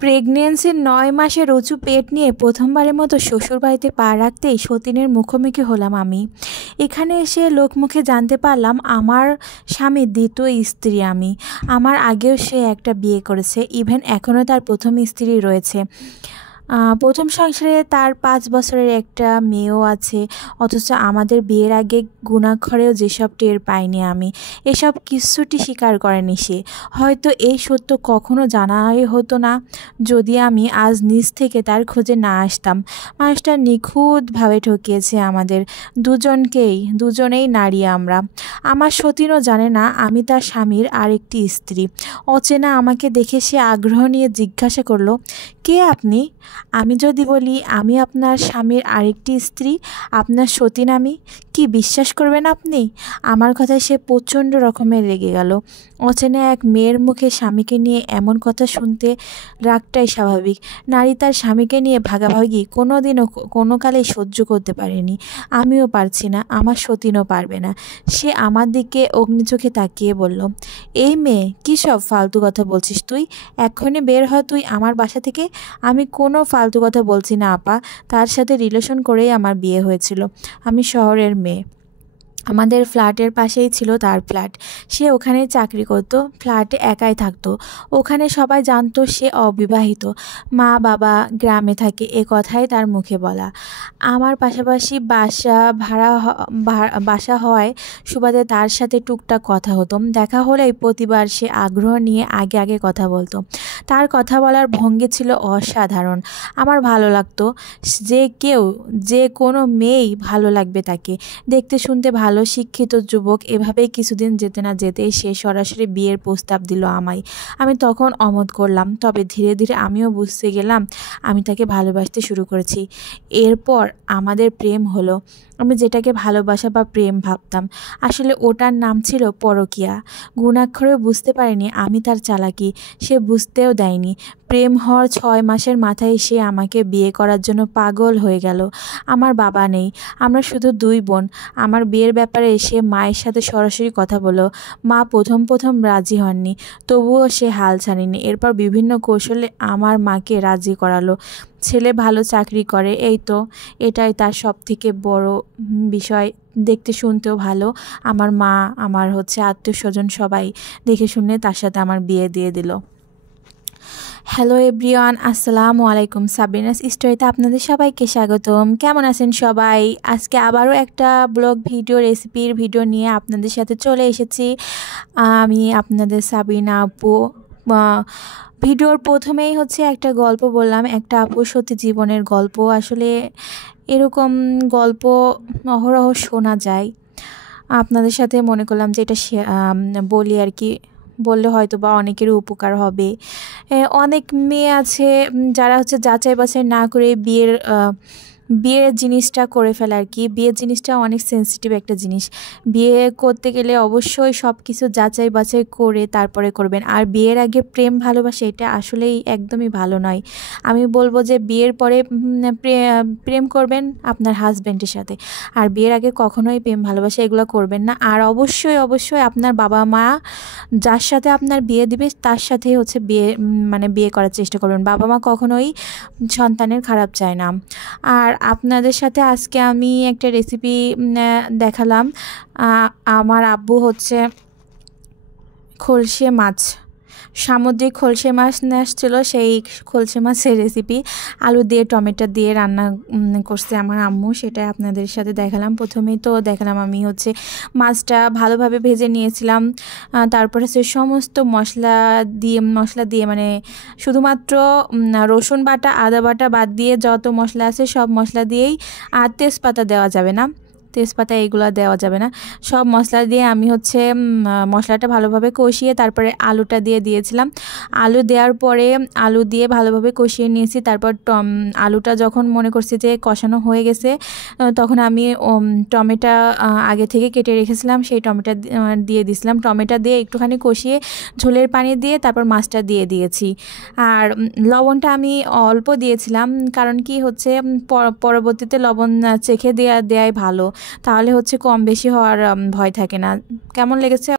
প্রেগন্যান্সির ৯ মাসের উঁচু পেট নিয়ে প্রথমবারের মতো শ্বশুরবাড়িতে পা রাখতেই সতীনের মুখোমুখি হলাম আমি। এখানে এসে লোকমুখে জানতে পারলাম আমার স্বামীর দ্বিতীয় স্ত্রী আমি। আমার আগেও সে একটা বিয়ে করেছে, ইভেন এখনও তার প্রথম স্ত্রী রয়েছে। প্রথম সংসারে তার ৫ বছরের একটা মেয়েও আছে, অথচ আমাদের বিয়ের আগে গুণাক্ষরেও যেসব টের পাইনি আমি, এসব কিছুটি স্বীকার করেনি সে। হয়তো এই সত্য কখনো জানাই হতো না যদি আমি আজ নিজ থেকে তার খোঁজে না আসতাম। মানুষটা নিখুঁতভাবে ঠকিয়েছে আমাদের দুজনেই নারী আমরা। আমার সতীনও জানে না আমি তার স্বামীর আরেকটি স্ত্রী। অচেনা আমাকে দেখে সে আগ্রহ নিয়ে জিজ্ঞাসা করলো, কে আপনি? আমি যদি বলি আমি আপনার স্বামীর আরেকটি স্ত্রী, আপনার সতীন আমি, কি বিশ্বাস করবেন আপনি? আমার কথায় সে প্রচণ্ড রকমের রেগে গেল। অচেনা এক মেয়ের মুখে স্বামীকে নিয়ে এমন কথা শুনতে রাগটাই স্বাভাবিক। নারী তার স্বামীকে নিয়ে ভাগাভাগি কোনোদিনও কোনো কালেই সহ্য করতে পারেনি। আমিও পারছি না, আমার সতীনও পারবে না। সে আমার দিকে অগ্নিচোখে তাকিয়ে বলল, এই মেয়ে, কী সব ফালতু কথা বলছিস তুই? এক্ষুনি বের হ তুই আমার বাসা থেকে। আমি কোনো ফালতু কথা বলছি না আপা, তার সাথে রিলেশন করেই আমার বিয়ে হয়েছিল। আমি শহরের মেয়ে, আমাদের ফ্ল্যাটের পাশেই ছিল তার ফ্ল্যাট। সে ওখানেই চাকরি করত, ফ্ল্যাটে একাই থাকতো। ওখানে সবাই জানতো সে অবিবাহিত, মা বাবা গ্রামে থাকে, এ কথাই তার মুখে বলা। আমার পাশাপাশি বাসা হওয়ায় সুবাদে তার সাথে টুকটাক কথা হতো। দেখা হলেই প্রতিবার সে আগ্রহ নিয়ে আগে কথা বলতো। তার কথা বলার ভঙ্গি ছিল অসাধারণ। আমার ভালো লাগতো। যে কোনো মেয়েই ভালো লাগবে তাকে। দেখতে শুনতে ভালো, শিক্ষিত যুবক। এভাবেই কিছুদিন যেতে না যেতেই সে সরাসরি বিয়ের প্রস্তাব দিল আমায়। আমি তখন অমত করলাম, তবে ধীরে ধীরে আমিও বুঝতে গেলাম আমি তাকে ভালোবাসতে শুরু করেছি। এরপর আমাদের প্রেম হলো। আমি যেটাকে ভালোবাসা বা প্রেম ভাবতাম, আসলে ওটার নাম ছিল পরকীয়া। গুণাক্ষরেও বুঝতে পারিনি আমি তার চালাকি, সে বুঝতেও দেয়নি। প্রেম হওয়ার ৬ মাসের মাথায় সে আমাকে বিয়ে করার জন্য পাগল হয়ে গেল। আমার বাবা নেই, আমরা শুধু 2 বোন। আমার বিয়ের ব্যাপারে সে মায়ের সাথে সরাসরি কথা বলল। মা প্রথম রাজি হননি, তবুও সে হাল ছাড়েনি। এরপর বিভিন্ন কৌশলে আমার মাকে রাজি করালো। ছেলে ভালো চাকরি করে, এটাই তার সবথেকে বড় বিষয়। দেখতে শুনতেও ভালো। আমার মা, আমার আত্মীয়স্বজন সবাই দেখে শুনে তার সাথে আমার বিয়ে দিয়ে দিল। হ্যালো এভরিওয়ান, আসসালামু আলাইকুম। সাবিনাস স্টোরিতে আপনাদের সবাইকে স্বাগতম। কেমন আছেন সবাই? আজকে আবারও একটা ব্লগ ভিডিও, রেসিপির ভিডিও নিয়ে আপনাদের সাথে চলে এসেছি। আমি আপনাদের সাবিনা আপু। ভিডিওর প্রথমেই একটা গল্প বললাম, একটা আপুর সত্যি জীবনের গল্প। আসলে এরকম গল্প অহরহ শোনা যায়। আপনাদের সাথে মনে করলাম যে এটা বলি আর কি, বললে হয়তো বা অনেকেরই উপকার হবে। অনেক মেয়ে আছে যারা যাচাই বাছাই না করে বিয়ের জিনিসটা করে ফেলে আর কি। বিয়ের জিনিসটা অনেক সেন্সিটিভ একটা জিনিস। বিয়ে করতে গেলে অবশ্যই সব কিছু যাচাই বাছাই করে তারপরে করবেন। আর বিয়ের আগে প্রেম ভালোবাসা, এটা আসলেই একদমই ভালো নয়। আমি বলবো যে বিয়ের পরে প্রেম করবেন আপনার হাজব্যান্ডের সাথে, আর বিয়ের আগে কখনোই প্রেম ভালোবাসা এগুলো করবেন না। আর অবশ্যই আপনার বাবা মা যার সাথে আপনার বিয়ে দিবে তার সাথেই বিয়ে করার চেষ্টা করবেন। বাবা মা কখনোই সন্তানের খারাপ চায় না। আর আপনাদের সাথে আজকে আমি একটা রেসিপি দেখালাম। আমার আব্বু খলসে মাছ, সামুদ্রিক খলসে মাছ নিয়ে আসছিল। সেই খলসে মাছের রেসিপি আলু দিয়ে টমেটো দিয়ে রান্না করছে আমার আম্মু, সেটাই আপনাদের সাথে দেখালাম। প্রথমেই তো দেখালাম আমি মাছটা ভালোভাবে ভেজে নিয়েছিলাম। তারপর সমস্ত মশলা দিয়ে মানে শুধুমাত্র রসুন বাটা, আদা বাটা বাদ দিয়ে যত মশলা আছে সব মশলা দিয়েই, আর তেজপাতা দেওয়া যাবে না, তেজপাতা এইগুলো দেওয়া যাবে না। সব মশলা দিয়ে আমি মশলাটা ভালোভাবে কষিয়ে তারপরে আলুটা দিয়ে দিয়েছিলাম। আলু দেওয়ার পরে আলু দিয়ে ভালোভাবে কষিয়ে নিয়েছি। তারপর আলুটা যখন মনে করছি যে কষানো হয়ে গেছে, তখন আমি টমেটো আগে থেকে কেটে রেখেছিলাম, সেই টমেটো দিয়ে দিয়েছিলাম। টমেটো দিয়ে একটুখানি কষিয়ে ঝোলের পানি দিয়ে তারপর মাছটা দিয়ে দিয়েছি। আর লবণটা আমি অল্প দিয়েছিলাম, কারণ কি পরবর্তীতে লবণ চেখে দেওয়াই ভালো, তাহলে কম বেশি হওয়ার ভয় থাকে না। কেমন লেগেছে